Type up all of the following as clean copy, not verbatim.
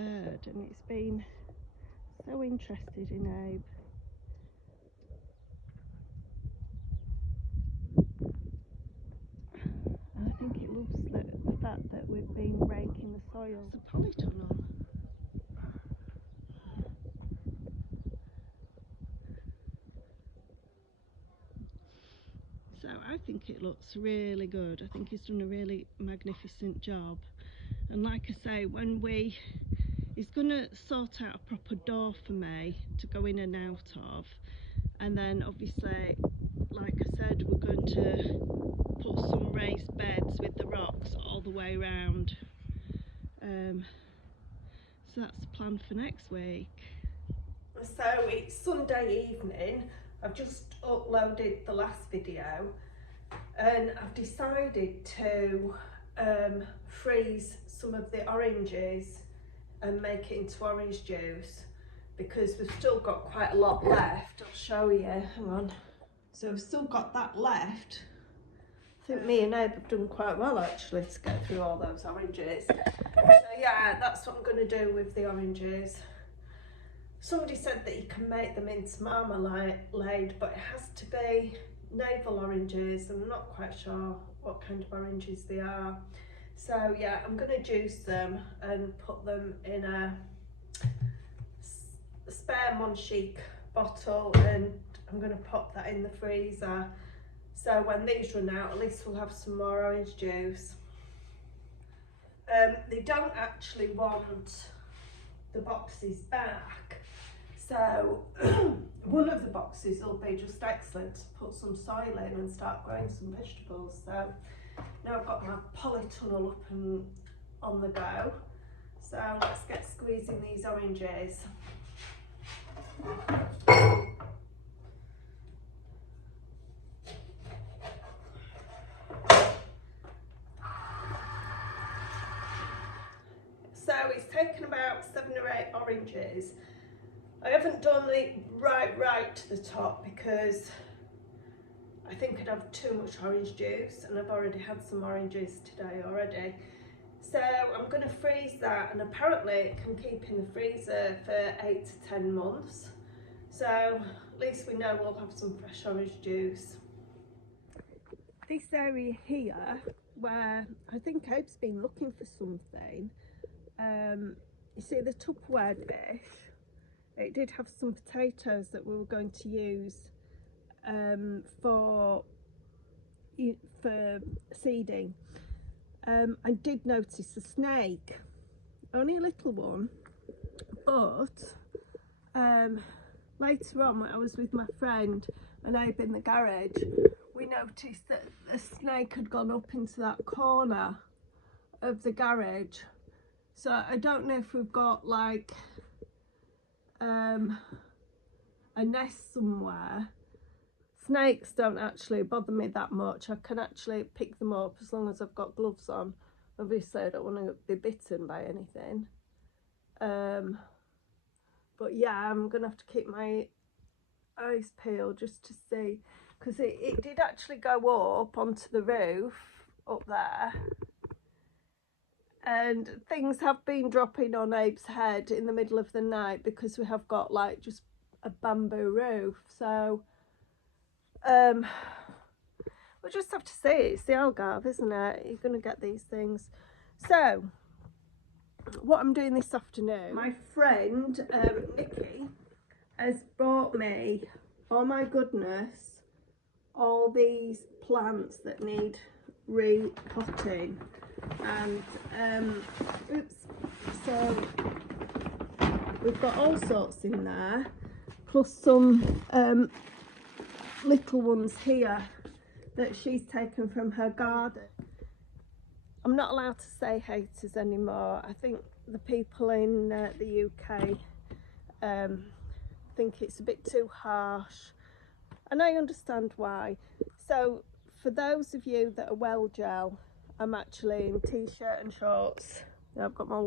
bird, and it's been so interested in Abe. And I think it loves the fact that we've been raking the soil. It's a polytunnel. So I think it looks really good. I think he's done a really magnificent job. And like I say, he's going to sort out a proper door for me to go in and out of. And then obviously, like I said, we're going to put some raised beds with the rocks all the way around. So that's the plan for next week. So it's Sunday evening. I've just uploaded the last video and I've decided to freeze some of the oranges and make it into orange juice, because we've still got quite a lot left. I'll show you, hang on. So we've still got that left. I think me and Abe have done quite well actually to get through all those oranges. So yeah, that's what I'm going to do with the oranges. Somebody said that you can make them into marmalade, but it has to be navel oranges. I'm not quite sure what kind of oranges they are. So yeah, I'm going to juice them and put them in a spare Monchique bottle, and I'm going to pop that in the freezer. So when these run out, at least we'll have some more orange juice. They don't actually want the boxes back. So one of the boxes will be just excellent to put some soil in and start growing some vegetables. So now I've got my polytunnel up and on the go. So let's get squeezing these oranges. So it's taken about 7 or 8 oranges. I haven't done it right to the top because I think I'd have too much orange juice, and I've already had some oranges today already. So I'm going to freeze that, and apparently it can keep in the freezer for 8 to 10 months. So at least we know we'll have some fresh orange juice. This area here, where I think Abe's been looking for something, you see the Tupperware dish, it did have some potatoes that we were going to use for seeding. I did notice a snake, only a little one, but later on when I was with my friend and Abe in the garage, we noticed that a snake had gone up into that corner of the garage. So I don't know if we've got like a nest somewhere. Snakes don't actually bother me that much. I can actually pick them up as long as I've got gloves on. Obviously I don't want to be bitten by anything. But yeah, I'm gonna have to keep my eyes peeled just to see, because it did actually go up onto the roof up there, and things have been dropping on Abe's head in the middle of the night because we have got like just a bamboo roof. So we'll just have to see. It's the Algarve, isn't it? You're going to get these things. So what I'm doing this afternoon, my friend Nikki has brought me, oh my goodness, all these plants that need repotting. And oops, so we've got all sorts in there, plus some little ones here that she's taken from her garden. I'm not allowed to say haters anymore. I think the people in the UK think it's a bit too harsh, and I understand why. So for those of you that are well gel, I'm actually in t-shirt and shorts. I've got my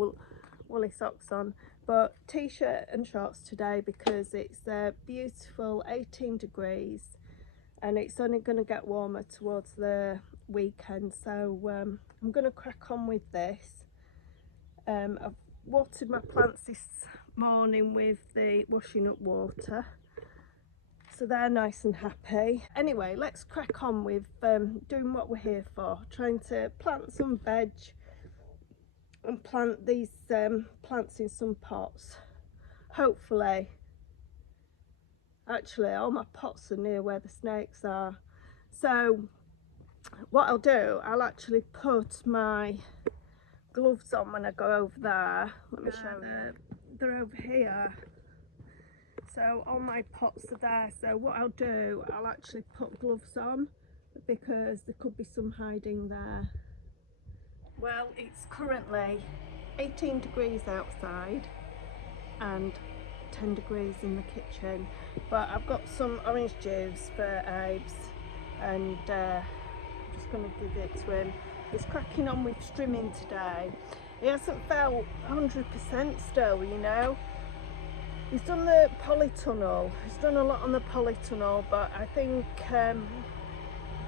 woolly socks on, but t-shirt and shorts today because it's a beautiful 18 degrees and it's only going to get warmer towards the weekend. So I'm going to crack on with this. I've watered my plants this morning with the washing up water, so they're nice and happy. Anyway, let's crack on with doing what we're here for, trying to plant some veg and plant these plants in some pots. Hopefully, actually all my pots are near where the snakes are, so what I'll do, I'll actually put my gloves on when I go over there. Let me show you. They're over here, so all my pots are there. So what I'll do, I'll actually put gloves on because there could be some hiding there. Well, it's currently 18 degrees outside and 10 degrees in the kitchen, but I've got some orange juice for Abe's, and I'm just going to give it to him. He's cracking on with strimming today. He hasn't felt 100% still, you know. He's done the Polytunnel. He's done a lot on the Polytunnel, but I think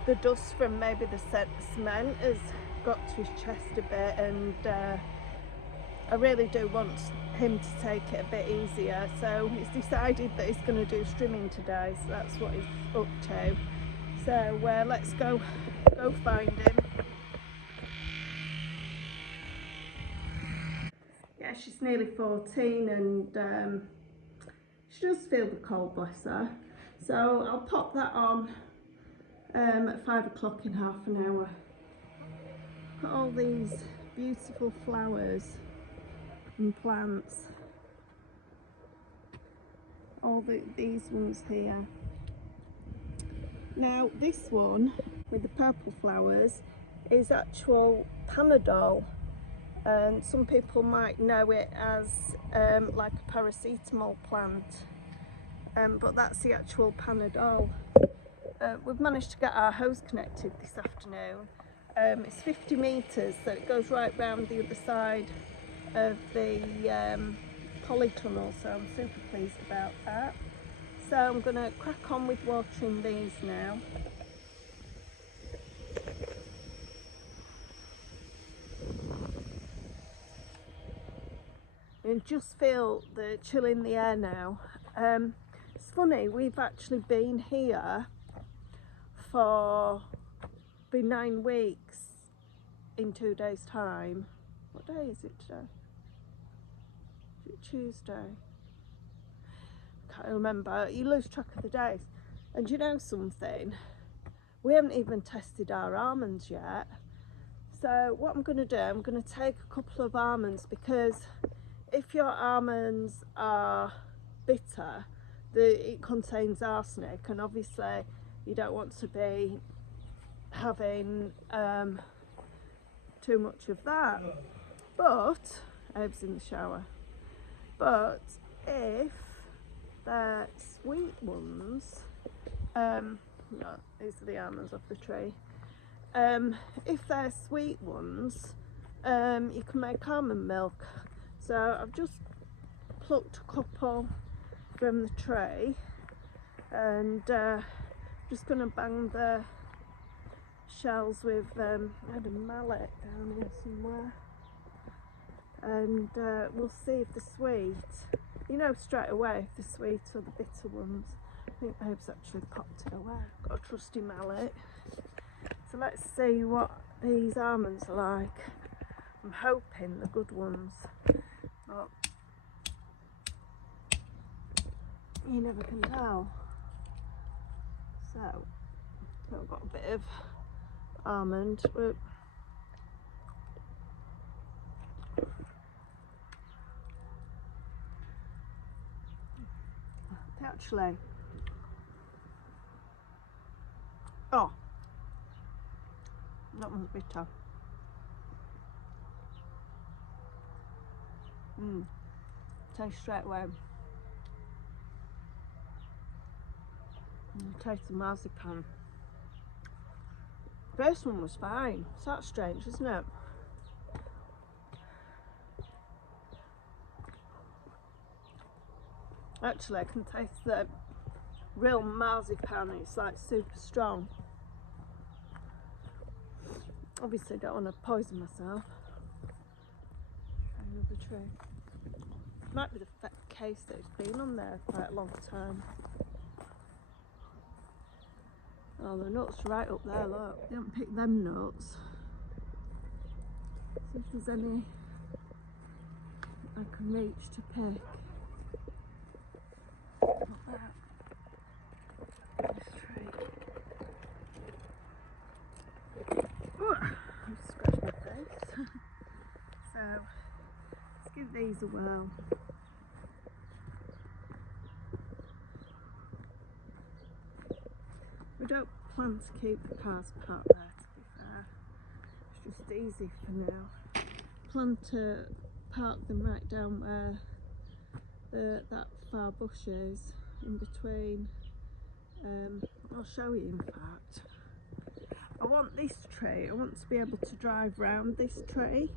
the dust from maybe the cement has got to his chest a bit, and I really do want him to take it a bit easier. So he's decided that he's going to do strimming today, so that's what he's up to. So let's go find him. Yeah, she's nearly 14, and she does feel the cold, bless her. So I'll pop that on at 5 o'clock in half an hour. Got all these beautiful flowers and plants. All these ones here. Now this one with the purple flowers is actual Panadol, and some people might know it as like a paracetamol plant, but that's the actual Panadol. We've managed to get our hose connected this afternoon. It's 50 metres, so it goes right round the other side of the Polytunnel, so I'm super pleased about that. So I'm going to crack on with watering these now. You just feel the chill in the air now. It's funny, we've actually been here for 9 weeks in 2 days time. What day is it today? Is it Tuesday? Can't remember. You lose track of the days. And you know something? We haven't even tested our almonds yet. So what I'm going to do, I'm going to take a couple of almonds, because if your almonds are bitter, it contains arsenic, and obviously you don't want to be having too much of that. But Abe's in the shower. But if they're sweet ones, no, these are the almonds off the tree. If they're sweet ones, you can make almond milk. So I've just plucked a couple from the tray, and just going to bang the shells with I had a mallet down here somewhere, and we'll see if they're sweet. You know straight away if they're sweet or the bitter ones. I think Abe's actually popped it away. Got a trusty mallet. So let's see what these almonds are like. I'm hoping the good ones, but you never can tell. So I've got a bit of almond. Actually, oh, that one's bitter. Taste straight away. Taste the marzipan. First one was fine. So that's strange, isn't it? Actually, I can taste the real marzipan. It's like super strong. Obviously, don't want to poison myself. Another tree. Might be the case that it's been on there quite a long time. Oh, the nuts right up there, look. They haven't picked them nuts. See if there's any I can reach to pick. Not that. This tree. Oh, I've scratched my face. So, let's give these a whirl. We don't plan to keep the cars parked there, to be fair. It's just easy for now. Plan to park them right down where that far bush is, in between. I'll show you, in fact. I want this tree, I want to be able to drive round this tree.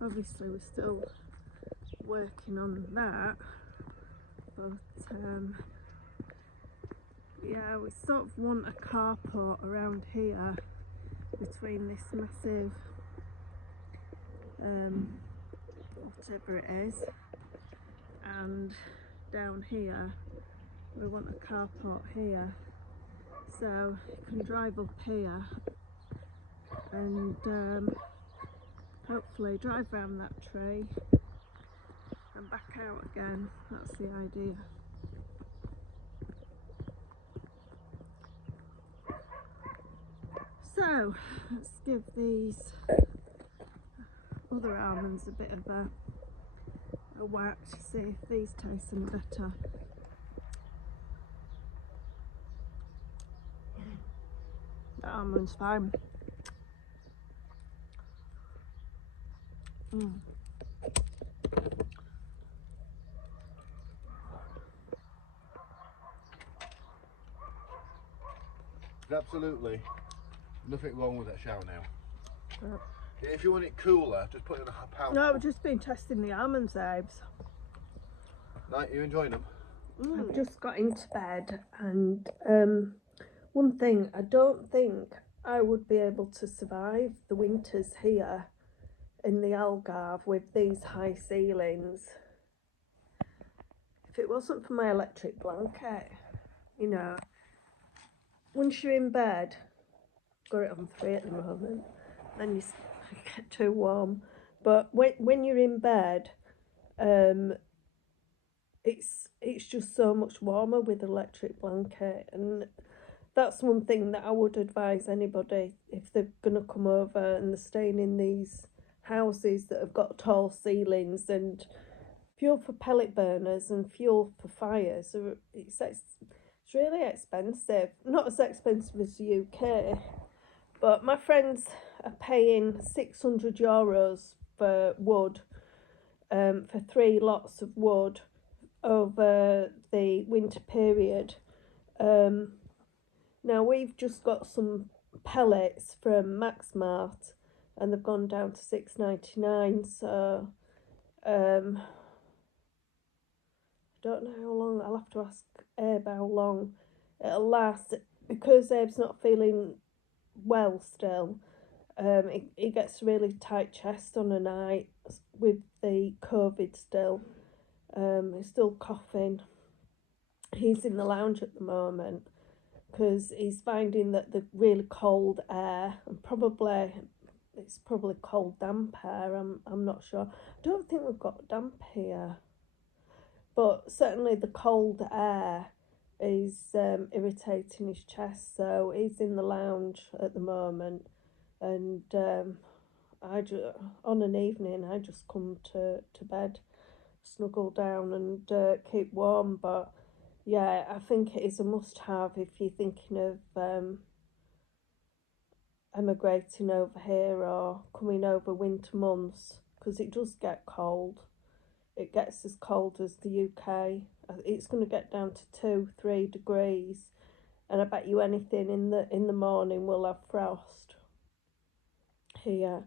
Obviously we're still working on that, but yeah, we sort of want a carport around here between this massive whatever it is, and down here we want a carport here, so you can drive up here and hopefully drive around that tree and back out again. That's the idea. So let's give these other almonds a bit of a whack to see if these taste any better. The almond's fine. There's absolutely nothing wrong with that shower now. If you want it cooler, just put it in a pound. No, I've just been testing the almonds, Abes. Right, you enjoying them? I've just got into bed, and one thing, I don't think I would be able to survive the winters here in the Algarve with these high ceilings if it wasn't for my electric blanket. You know, once you're in bed, got it on 3 at the moment, then you get too warm, but when you're in bed, it's just so much warmer with electric blanket. And that's one thing that I would advise anybody if they're gonna come over and they're staying in these houses that have got tall ceilings, and fuel for pellet burners and fuel for fires, it's really expensive. Not as expensive as the UK, but my friends are paying €600 for wood, for 3 lots of wood over the winter period. Now we've just got some pellets from Maxmart and they've gone down to £6.99, so I don't know how long. I'll have to ask Abe how long it'll last, because Abe's not feeling well still. He gets a really tight chest on a night with the COVID still. He's still coughing. He's in the lounge at the moment because he's finding that the really cold air, and it's probably cold damp air, I'm not sure. I don't think we've got damp here, but certainly the cold air is irritating his chest, so he's in the lounge at the moment. And on an evening I just come to bed, snuggle down and keep warm. But yeah, I think it is a must-have if you're thinking of emigrating over here or coming over winter months, because it does get cold. It gets as cold as the UK. It's going to get down to 2-3 degrees, and I bet you anything in the morning we'll have frost here.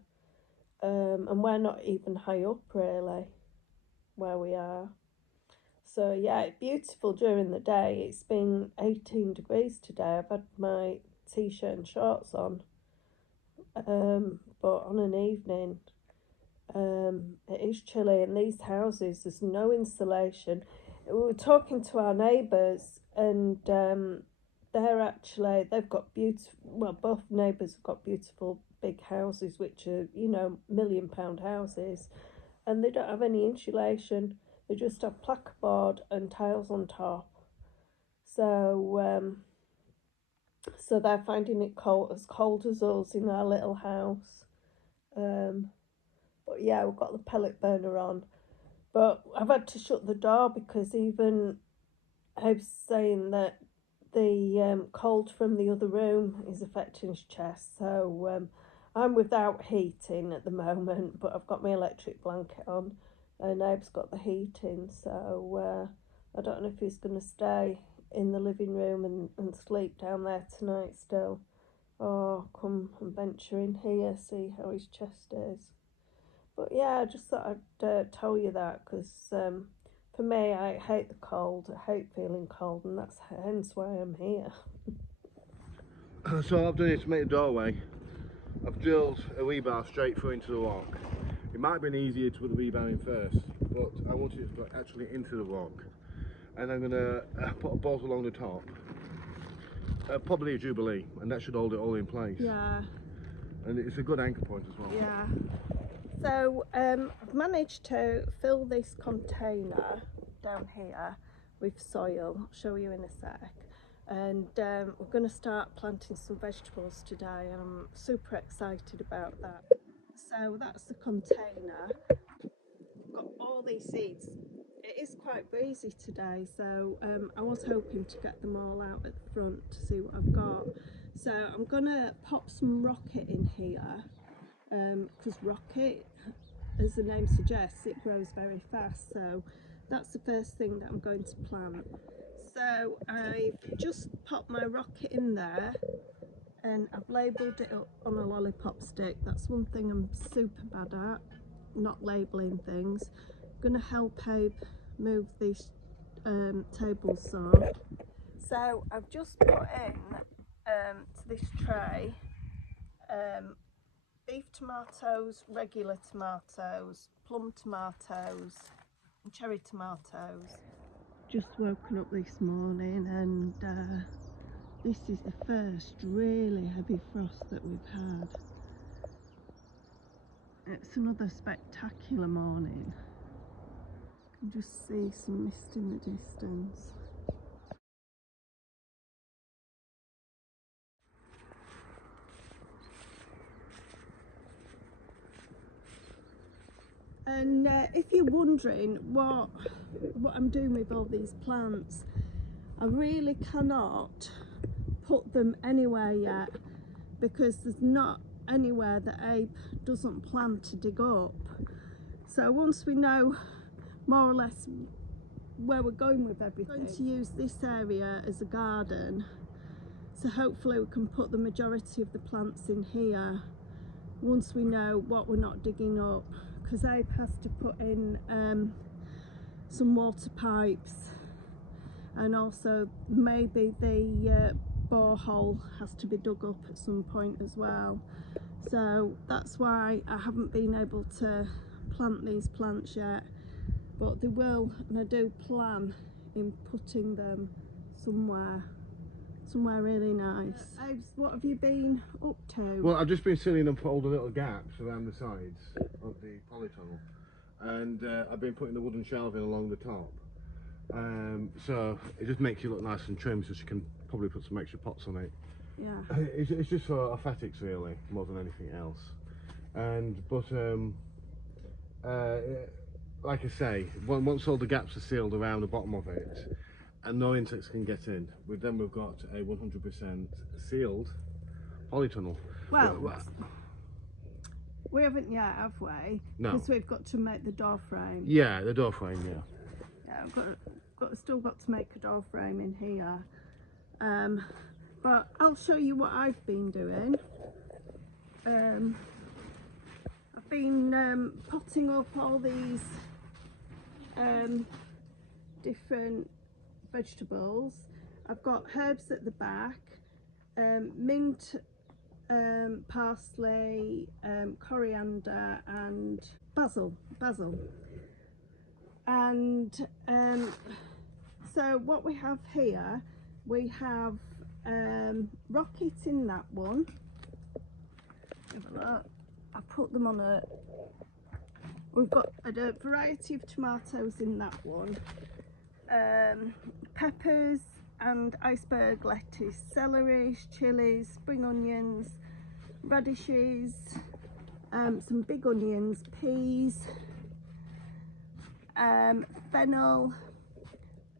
And we're not even high up really where we are. So yeah, it's beautiful during the day. It's been 18 degrees today. I've had my t-shirt and shorts on, but on an evening It is chilly in these houses. There's no insulation. We were talking to our neighbours, and they've got beautiful. Well, both neighbours have got beautiful big houses, which are £1 million houses, and they don't have any insulation. They just have plasterboard and tiles on top. So so they're finding it cold as us in our little house. But yeah, we've got the pellet burner on. But I've had to shut the door because even Hope's saying that the cold from the other room is affecting his chest. So I'm without heating at the moment, but I've got my electric blanket on, and Hope's got the heating. So I don't know if he's going to stay in the living room and sleep down there tonight still, or come and venture in here, see how his chest is. But yeah, I just thought I'd tell you that, because for me, I hate the cold. I hate feeling cold, and that's hence why I'm here. So all I've done is to make the doorway. I've drilled a rebar straight through into the rock. It might have been easier to put the rebar in first, but I wanted it to go actually into the rock. And I'm going to put a bolt along the top, probably a Jubilee, and that should hold it all in place. Yeah. And it's a good anchor point as well. Yeah. So I've managed to fill this container down here with soil. I'll show you in a sec. And we're going to start planting some vegetables today, and I'm super excited about that. So that's the container. I've got all these seeds. It is quite breezy today, so I was hoping to get them all out at the front to see what I've got. So I'm going to pop some rocket in here, because rocket, as the name suggests, it grows very fast. So that's the first thing that I'm going to plant. So I've just popped my rocket in there, and I've labelled it up on a lollipop stick. That's one thing I'm super bad at, not labelling things. I'm going to help Abe move this table saw. So I've just put in to this tray beef tomatoes, regular tomatoes, plum tomatoes, and cherry tomatoes. Just woken up this morning, and this is the first really heavy frost that we've had. It's another spectacular morning. You can just see some mist in the distance. And if you're wondering what I'm doing with all these plants, I really cannot put them anywhere yet, because there's not anywhere that Abe doesn't plan to dig up. So once we know more or less where we're going with everything, I'm going to use this area as a garden, so hopefully we can put the majority of the plants in here once we know what we're not digging up, because Abe has to put in some water pipes, and also maybe the borehole has to be dug up at some point as well. So that's why I haven't been able to plant these plants yet, but they will, and I do plan in putting them somewhere really nice. What have you been up to? Well, I've just been filling up all the little gaps around the sides of the polytunnel, and I've been putting the wooden shelving along the top. So it just makes you look nice and trim, so you can probably put some extra pots on it. Yeah. It's just for aesthetics really, more than anything else. Like I say, once all the gaps are sealed around the bottom of it, and no insects can get in, we've got a 100% sealed polytunnel. Well, we haven't yet, have we? No. Because we've got to make the door frame. Yeah, the door frame, yeah. Yeah, still got to make a door frame in here. But I'll show you what I've been doing. I've been potting up all these different vegetables. I've got herbs at the back, mint, parsley, coriander and basil. And so what we have here, we have rocket in that one. Have a look. I put them on a. We've got a variety of tomatoes in that one. Peppers and iceberg lettuce, celery, chilies, spring onions, radishes, some big onions, peas, fennel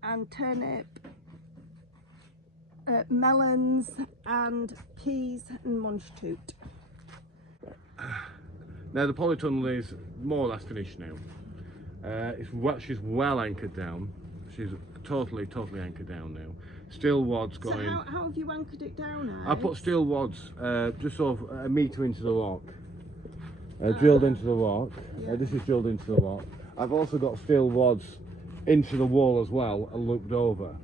and turnip, melons and peas and munchtoot. Now the polytunnel is more or less finished now. She's well anchored down. She's totally anchored down now. Steel wads going. So how have you anchored it down? I put steel wads just sort of a metre into the rock. Drilled into the rock. Yeah. This is drilled into the rock. I've also got steel wads into the wall as well and looped over.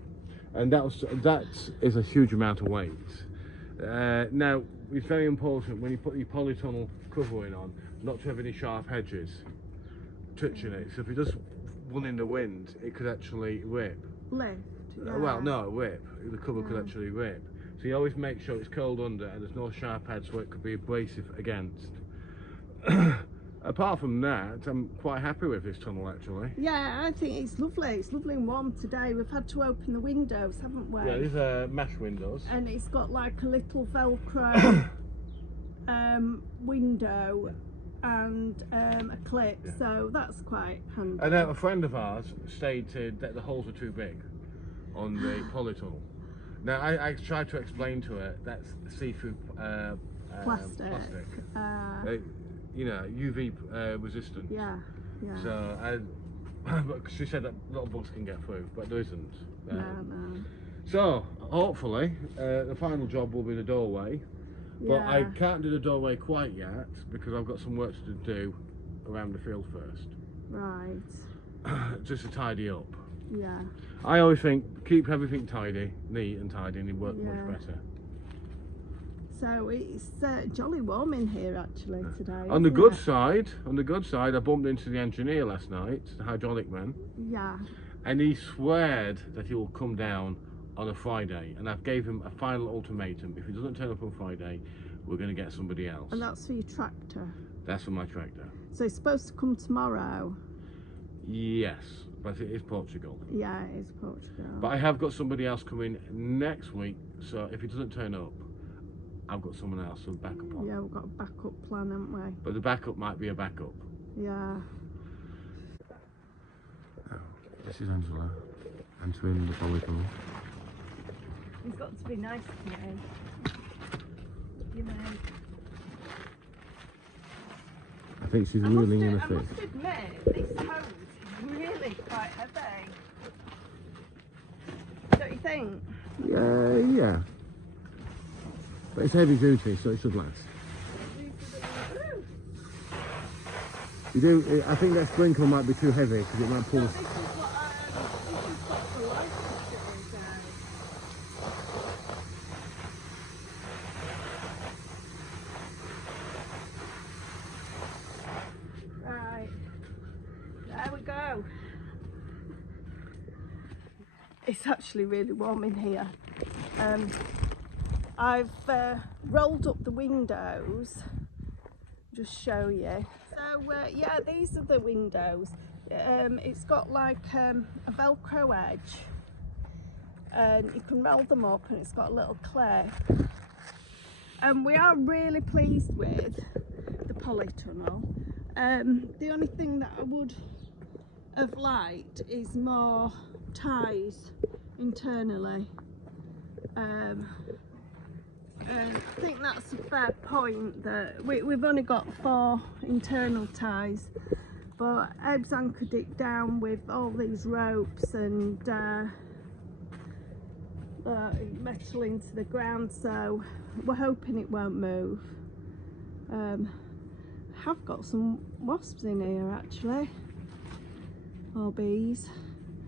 And that is a huge amount of weight. Now, it's very important when you put your polytunnel covering on not to have any sharp edges touching it. So if it does run in the wind, it could actually rip. Lift? Yeah. Well, no, rip. The cover could actually rip. So you always make sure it's curled under and there's no sharp edge so it could be abrasive against. Apart from that, I'm quite happy with this tunnel actually. Yeah, I think it's lovely. It's lovely and warm today. We've had to open the windows, haven't we? Yeah, these are mesh windows. And it's got like a little Velcro window and a clip, so that's quite handy. And a friend of ours stated that the holes are too big on the polytunnel. Now I tried to explain to her that's see-through plastic. You know, UV resistant. Yeah. So she said that little bugs can get through, but there isn't. No. So hopefully the final job will be the doorway. But I can't do the doorway quite yet because I've got some work to do around the field first. Right. Just to tidy up. Yeah. I always think keep everything tidy, neat and tidy, and it works much better. So it's jolly warm in here actually today. On the good side, I bumped into the engineer last night, the hydraulic man. Yeah. And he sweared that he will come down on a Friday, and I've gave him a final ultimatum. If he doesn't turn up on Friday, we're going to get somebody else. And that's for your tractor? That's for my tractor. So it's supposed to come tomorrow? Yes, but it is Portugal. Yeah, it is Portugal. But I have got somebody else coming next week, so if he doesn't turn up, I've got someone else to back up on. Yeah, we've got a backup plan, haven't we? But the backup might be a backup. Yeah. This is Angela, entering the polytunnel. He's got to be nice to me. You know. I think she's really in a fit. I must admit, this hose is really quite heavy. Don't you think? Yeah. But it's heavy duty, so it should last. You do. I think that sprinkler might be too heavy because it might pull. This is what the light is. Right, there we go. It's actually really warm in here. I've rolled up the windows, just show you. So yeah, these are the windows. It's got like a Velcro edge, and you can roll them up, and it's got a little clip. And we are really pleased with the polytunnel. The only thing that I would have liked is more ties internally. And I think that's a fair point, that we've only got 4 internal ties, but Eb's anchored it down with all these ropes and metal into the ground, so we're hoping it won't move. I have got some wasps in here actually, or bees.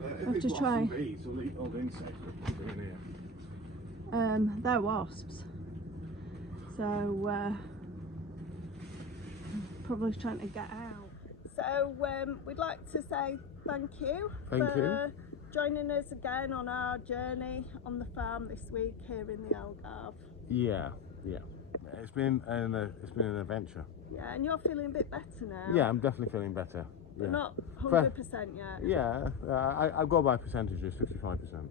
I have to try. Bees, all the insects are in here. They're wasps. So probably trying to get out. So we'd like to say thank you Thank for joining us again on our journey on the farm this week here in the Algarve. Yeah. It's been an adventure. Yeah, and you're feeling a bit better now. Yeah, I'm definitely feeling better. But Yeah. not 100% yet. Yeah, I go by percentages, 55%.